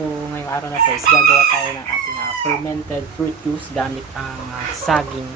So, ngayong araw na to is gagawa tayo ng ating fermented fruit juice gamit ang saging